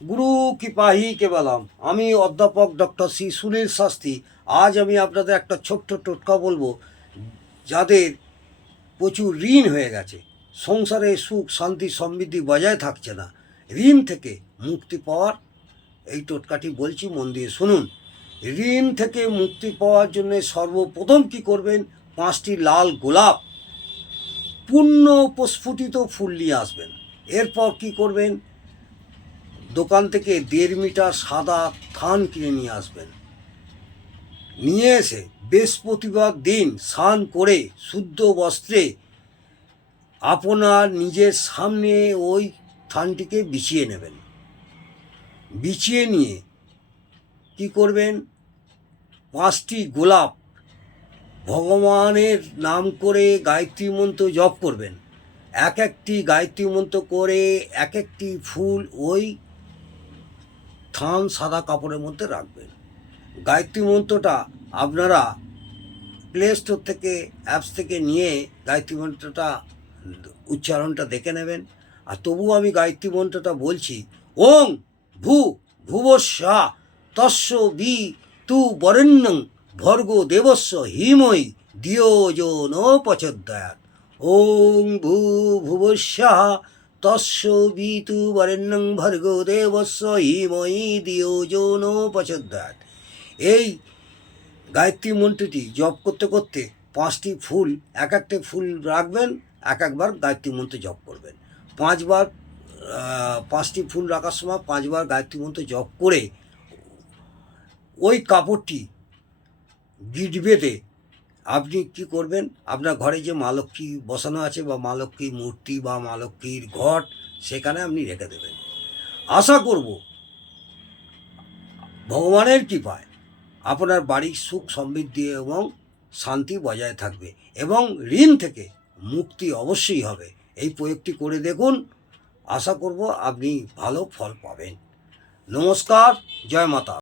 গুরু কৃপাহি কেবলম। আমি অধ্যাপক ডক্টর শ্রী সুনীল শাস্ত্রী। আজ আমি আপনাদের একটা ছোট্ট টোটকা বলবো, যাদের প্রচুর ঋণ হয়ে গেছে, সংসারে সুখ শান্তি সমৃদ্ধি বজায় থাকছে না, ঋণ থেকে মুক্তি পাওয়ার এই টোটকাটি বলছি, মন দিয়ে শুনুন। ঋণ থেকে মুক্তি পাওয়ার জন্য সর্বপ্রথম কি করবেন, 5টি লাল গোলাপ পূর্ণ প্রস্ফুটিত ফুল নিয়ে আসবেন। এরপর কি করবেন, দোকান থেকে 1.5 মিটার সাদা থান কিনে নিয়ে আসবেন। নিয়ে এসে বৃহস্পতিবার দিন স্নান করে শুদ্ধ বস্ত্রে আপনার নিজের সামনে ওই থানটিকে বিছিয়ে নেবেন। বিছিয়ে নিয়ে কি করবেন, 5টি গোলাপ ভগবানের নাম করে গায়ত্রী মন্ত্র জপ করবেন। এক একটি গায়ত্রী মন্ত্র করে এক একটি ফুল ওই থান সাদা কাপড়ের মধ্যে রাখবেন। গায়ত্রী মন্ত্রটা আপনারা প্লে স্টোর থেকে অ্যাপস থেকে নিয়ে গায়ত্রী মন্ত্রটা উচ্চারণটা দেখে নেবেন। আর তবুও আমি গায়ত্রী মন্ত্রটা বলছি, ওং ভুবস্বা তস্য বি তু বরেণ্যং ভর্গো দেবস্য হিময়ী ধিয়ো যো ন প্রচোদয়াৎ। ওং ভুবস্বাহ তস্য বি তু বরেণ্যং ভর্গো দেবস্য হিময়ী ধিয়ো যো ন প্রচোদয়াৎ। এই গায়ত্রী মন্ত্রটি জপ করতে করতে 5টি ফুল, এক একটা ফুল রাখবেন, একবার গায়ত্রী মন্ত্র জপ করবেন। 5বার 5টি ফুল রাখার সময় 5বার গায়ত্রী মন্ত্র জপ করে ওই কাপড়টি গিট বেঁধে আপনি কি করবেন, আপনার ঘরে যে মা লক্ষ্মী বসানো আছে বা মা লক্ষ্মীর মূর্তি বা মা লক্ষ্মীর ঘট, সেখানে আপনি রেখে দেবেন। আশা করব ভগবানের কৃপায় আপনার বাড়ির সুখ সমৃদ্ধি এবং শান্তি বজায় থাকবে এবং ঋণ থেকে মুক্তি অবশ্যই হবে। এই প্রয়োগটি করে দেখুন, আশা করব আপনি ভালো ফল পাবেন। নমস্কার, জয় মাতা।